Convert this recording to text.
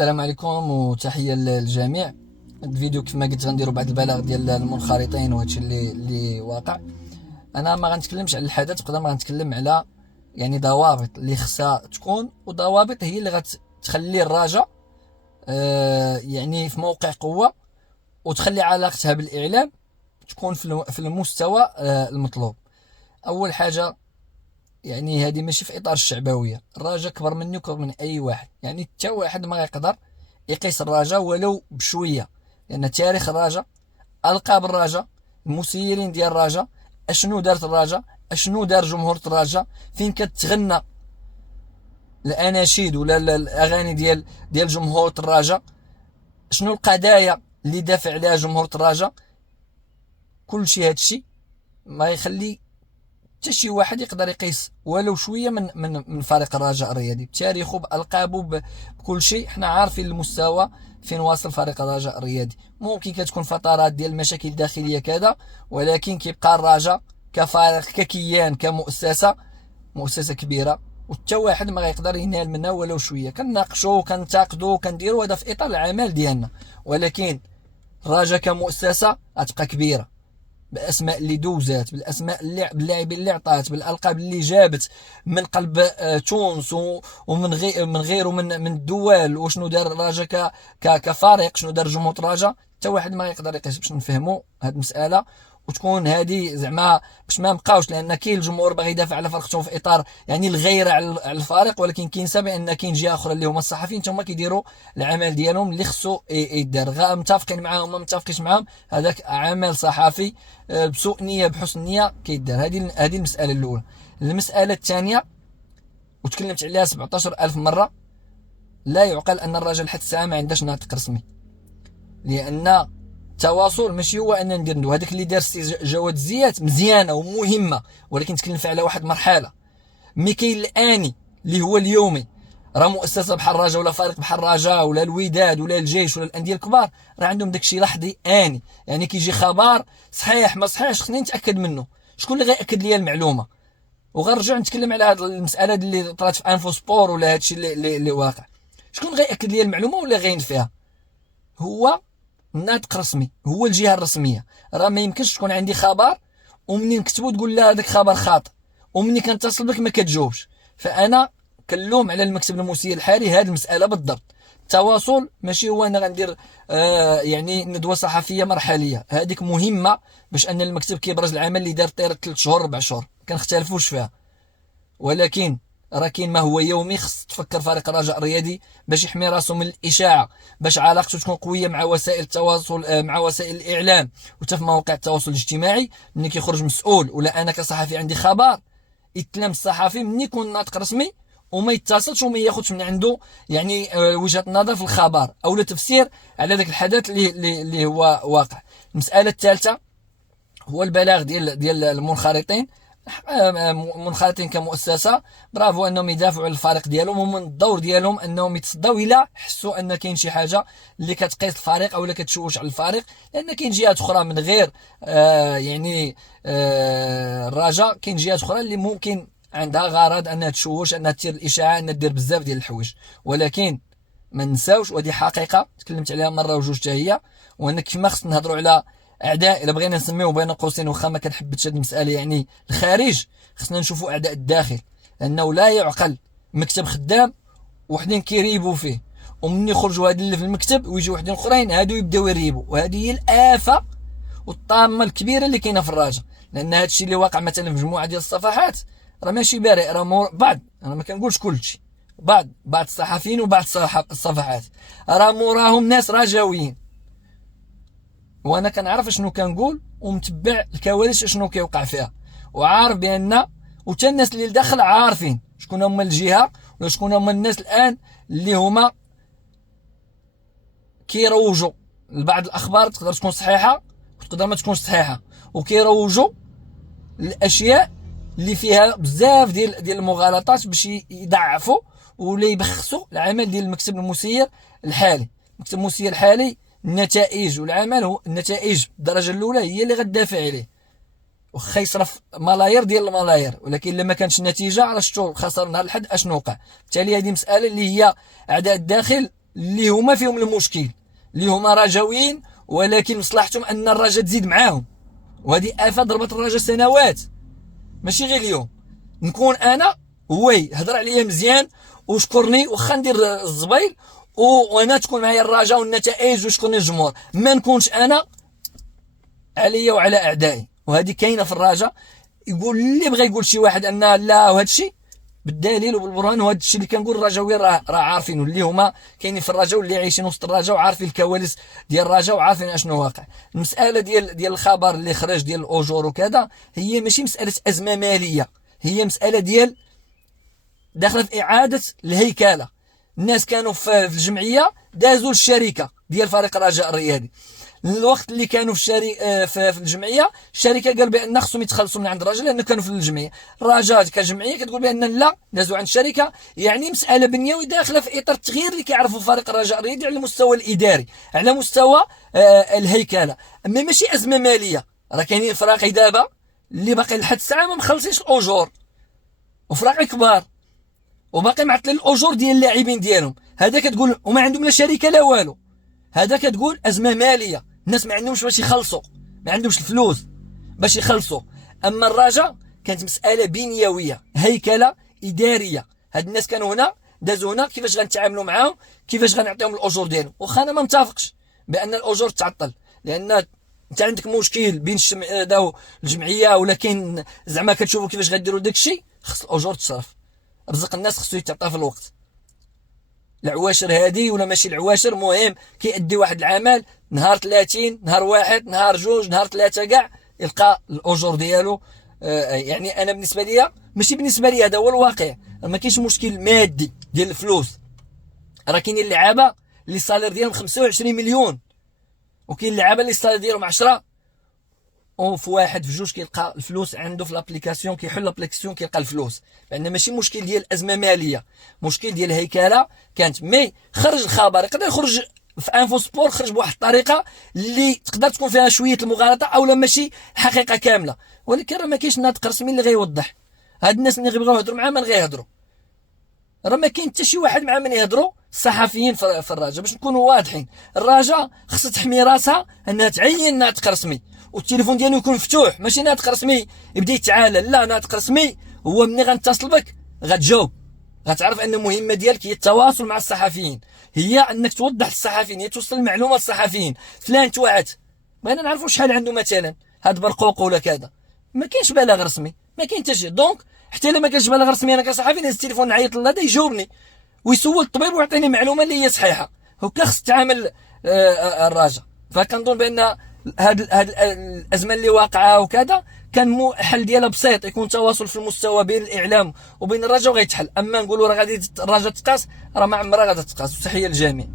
السلام عليكم وتحيه للجميع. هاد الفيديو كيف ما قلت غنديروا بعض البلاغ ديال المنخرطين وهادشي اللي واقع. انا ما غنتكلمش على الحدث، بقدر ما غنتكلم على يعني ضوابط اللي خصها تكون، وضوابط هي اللي غتخلي الراجا يعني في موقع قوه، وتخلي علاقتها بالاعلام تكون في المستوى المطلوب. اول حاجه يعني هذه ماشي في اطار الشعبويه، الراجا كبر مني وكبر من اي واحد، يعني حتى واحد ما يقدر يقيس الراجا ولو بشويه، لان تاريخ الراجا، القاب الراجا، المسيرين ديال الراجا، اشنو دارت الراجا، اشنو دار جمهور الراجا، فين كتغنى الاناشيد ولا الاغاني ديال جمهور الراجا، شنو القضايا اللي دافع عليها جمهور الراجا. كل شيء هادشي ما يخلي حتى شي واحد يقدر يقيس ولو شويه من فريق الرجاء الرياضي بتاريخه بالقابه بكل شيء. حنا عارفين المستوى فين واصل فريق الرجاء الرياضي. ممكن كتكون فترات ديال المشاكل الداخليه كذا، ولكن كيبقى الرجاء كفريق ككيان مؤسسه كبيره، وحتى واحد ما غيقدر ينال منها ولو شويه. كنناقشوا كنتقدوا كنديروا هذا في اطار العمل ديالنا، ولكن الرجاء كمؤسسه غتبقى كبيره بالاسماء اللي دوزات، بالاسماء باللاعبين اللي عطات، بالالقاب اللي جابت من قلب تونس ومن غير من غيره من الدول. وشنو دار الرجاء كفريق، شنو دار جمهور الرجاء، حتى واحد ما يقدر يقيس. باش نفهموا هذه المساله وتكون هذه زعما باش ما نبقاوش، لان كاين الجمهور باغي يدافع على فرقته في اطار يعني الغيره على الفريق، ولكن كينسى بان كاين جهه اخرى اللي هما الصحفيين هما كيديروا العمل ديالهم اللي خصو يدار. غا متفقين معاهم ما متفقينش معاهم، هذاك عمل صحفي بسوء نيه بحسن نيه كيدار. هذه المساله الاولى. المساله الثانيه وتكلمت عليها 17000 مره، لا يعقل ان الرجل حتى الساعه ما عندهاش ناطق رسمي، لان التواصل ماشي هو ان ندير ندو. هذاك اللي دار جواد زيات مزيانه ومهمه، ولكن تكلم فيها على واحد مرحله. مي كاين الاني اللي هو اليومي، راه مؤسسه بحال الرجاء ولا فريق بحال الرجاء ولا الوداد ولا الجيش ولا الانديه الكبار، راه عندهم داكشي لحظي اني. يعني كيجي خبر صحيح ما صحيحش خصني نتاكد منه. شكون اللي غياكد لي المعلومه؟ وغنرجع نتكلم على هذه المساله اللي طرات في انفو سبور ولا هادشي اللي واقع. شكون غياكد لي المعلومه ولا غينفيها؟ هو ناطق رسمي، هو الجهه الرسميه. راه ما يمكنش تكون عندي خبر ومني نكتبو تقول لا هذاك خبر خاطئ، ومني كنتصل بك ما كتجاوبش. فانا كنلوم على المكتب المسير الحالي هذه المساله بالضبط. التواصل ماشي هو انا غندير يعني ندوه صحفيه مرحليه، هذيك مهمه باش ان المكتب كيبرز العمل اللي دار طير 3 شهور 4 شهور، كنختلفوش فيها. ولكن راه كاين ما هو يومي. خص تفكر فريق الرجاء الرياضي باش يحمي راسو من الاشاعه، باش علاقته تكون قويه مع وسائل التواصل، مع وسائل الاعلام وحتى في مواقع التواصل الاجتماعي. ملي كيخرج مسؤول ولا انا كصحفي عندي خبر، يتلام الصحفي مني يكون ناطق رسمي وما يتصلش وما ياخذش من عنده يعني وجهه نظر في الخبر او تفسير على ذاك الحدث اللي هو واقع. المساله الثالثه هو البلاغ ديال المنخرطين. منخرطين كمؤسسه برافو انهم يدافعوا على الفريق ديالهم، ومن الدور ديالهم انهم يتصدوا الى حسوا ان كاين شي حاجه اللي كتقيس الفريق او اللي كتشوش على الفريق. لان كاين جهات اخرى من غير يعني الرجاء، كاين جهات اخرى اللي ممكن عندها غرض انها تشوش، انها تثير الاشاعه، انها دير بزاف ديال الحوايج. ولكن ما نساوش، ودي حقيقه تكلمت عليها مره وجوج حتى هي، وان كيما خص نهضروا على اعداء، الا بغينا نسميو بين قوسين واخا ما كنحبش هذه المساله يعني الخارج، خصنا نشوفوا اعداء الداخل. لانه لا يعقل مكتب خدام وحدين كيريبوا فيه، ومن يخرجوا هاد اللي في المكتب ويجيو وحدين اخرين هادو يبداو يريبوا. وهذه هي الافه والطامه الكبيره اللي كاينه في الرجاء. لان هذا الشيء اللي واقع مثلا في مجموعه ديال الصفحات راه ماشي بارئ، راه بعض، انا ما كنقولش كلشي، بعض الصحفيين وبعض الصفحات راه موراهم ناس رجاويين. وانا كنعرف شنو كنقول ومتبع الكواليس شنو كيوقع فيها، وعارف بان وتا الناس اللي لداخل عارفين شكون هما الجهه ولا شكون هما الناس الان اللي هما كيروجوا لبعض الاخبار تقدر تكون صحيحه وتقدر ما تكونش صحيحه، وكيروجوا الاشياء اللي فيها بزاف ديال المغالطات باش يضعفوا ولا يبخسوا العمل ديال المكتب المسير الحالي. المكتب المسير الحالي النتائج والعمل، هو النتائج الدرجه الاولى هي اللي غتدافع عليه، واخا يصرف ملايير ديال الملايير، ولكن لما كانش النتيجه راه شفتوا خسر نهار الحد اشنو وقع. بالتالي هذه مساله اللي هي اعداء الداخل اللي هما فيهم المشكل، اللي هما رجاويين ولكن مصلحتهم ان الرجا تزيد معاهم، وهذه آفة ضربت الرجا سنوات ماشي غير اليوم. نكون انا وي هضر عليا مزيان وشكرني واخا ندير الزبيل وانا تكون معايا الرجا والنتائج وشكرني الجمهور، ما نكونش انا عليا وعلى اعدائي. وهذه كاينه في الرجا. يقول اللي بغى يقول شي واحد ان لا وهذا الشيء بالدليل وبالبرهان، وهذا الشيء اللي كنقول الرجاويين راه عارفينه، اللي هما كاينين في الرجا واللي عايشين وسط الرجا وعارفين الكواليس ديال الرجا وعارفين اشنو واقع. المساله ديال الخبر اللي خرج ديال الاجور وكذا هي ماشي مساله ازمه ماليه، هي مساله ديال داخله في اعاده الهيكله. الناس كانوا في الجمعيه دازوا للشركه ديال فريق الرجاء الرياضي. الوقت اللي كانوا في الجمعيه الشركه قال بان خصهم يتخلصوا من عند الرجاء لانه كانوا في الجمعيه. الرجاء كجمعيه كتقول بان لا دازوا عند الشركه، يعني مساله بنيوي داخله في اطار التغيير اللي كيعرفوا فريق الرجاء الرياضي على المستوى الاداري، على مستوى الهيكله. اما ماشي ازمه ماليه. راه كاينين فراقي دابا اللي باقي لحد الساعه ما مخلصيش الاجور، وفراقي كبار وباقي معطلين الاجور ديال اللاعبين ديالهم. هذا كتقول وما عندهم لا شركه لا والو، هذا كتقول ازمه ماليه. الناس ما عندهمش باش يخلصوا، ما عندهمش الفلوس باش يخلصوا. اما الرجاء كانت مساله بنيويه، هيكله اداريه. هاد الناس كانوا هنا دازوا هنا، كيفاش غنتعاملوا معاهم، كيفاش غنعطيهم الاجور ديالهم. واخا انا ما متفقش بان الاجور تعطل، لان انت عندك مشكل بين الجمعيه ولا كاين زعما كتشوفوا كيفاش غديروا داك الشيء، خص الاجور تصرف. رزق الناس خصو يتعطى في الوقت. العواشر هادي ولا ماشي العواشر، مهم كيأدي واحد العمل نهار 30 نهار 1 نهار 2 نهار 3 كاع يلقى الاجور ديالو. يعني انا بالنسبه لي ماشي بالنسبه لي، هذا هو الواقع. ما كاينش مشكل مادي ديال الفلوس. راه كاينين اللعابه اللي الصالير ديالهم 25 مليون، وكاين اللعابه اللي الصالير ديالهم 10 وفي واحد في جوج كيلقى الفلوس عنده في لابليكاسيون، كيحل لابليكاسيون كيلقى الفلوس. لان ماشي مشكل ديال ازمه ماليه، مشكل ديال هيكله كانت. مي خرج الخبر يقدر يخرج في انفو سبور، خرج بواحد الطريقه اللي تقدر تكون فيها شويه المغالطه او لا ماشي الحقيقه كامله، ولكن راه ما كاينش ناطق رسمي اللي غيوضح. هاد الناس اللي غيبغيو يهضروا معاه من غيهضروا، راه ما كاين حتى شي واحد مع من يهضروا. الصحفيين في الرجاء باش نكونوا واضحين، الرجاء خصها تحمي راسها انها تعين ناطق رسمي، والتليفون ديالو يكون مفتوح. ماشي ناطق رسمي يبدا يتعالى، لا، ناطق رسمي هو ملي غنتصل بك غتجاوب، غتعرف ان المهمه ديالك هي التواصل مع الصحفيين، هي انك توضح للصحفيين، هي توصل المعلومه للصحفيين. فلان توعت، بغينا نعرفوا شحال عنده مثلا هاد برقوق ولا كذا. ما كاينش بلاغ رسمي، ما كاين حتى شي. دونك حتى الا ما كانش بلاغ رسمي انا كصحفي نهز التليفون نعيط لهذا يجاوبني ويسول الطبيب ويعطيني معلومه اللي هي صحيحه. هكا خص تعامل الرجاء. فكنظن بان هاد الازمه اللي واقعه وكذا كان الحل ديالها بسيط، يكون تواصل في المستوى بين الاعلام وبين الرجاء وغيتحل. اما نقولوا راه غادي الرجاء تقاس، راه ما عمرها غادي تقاس. وتحيه للجميع.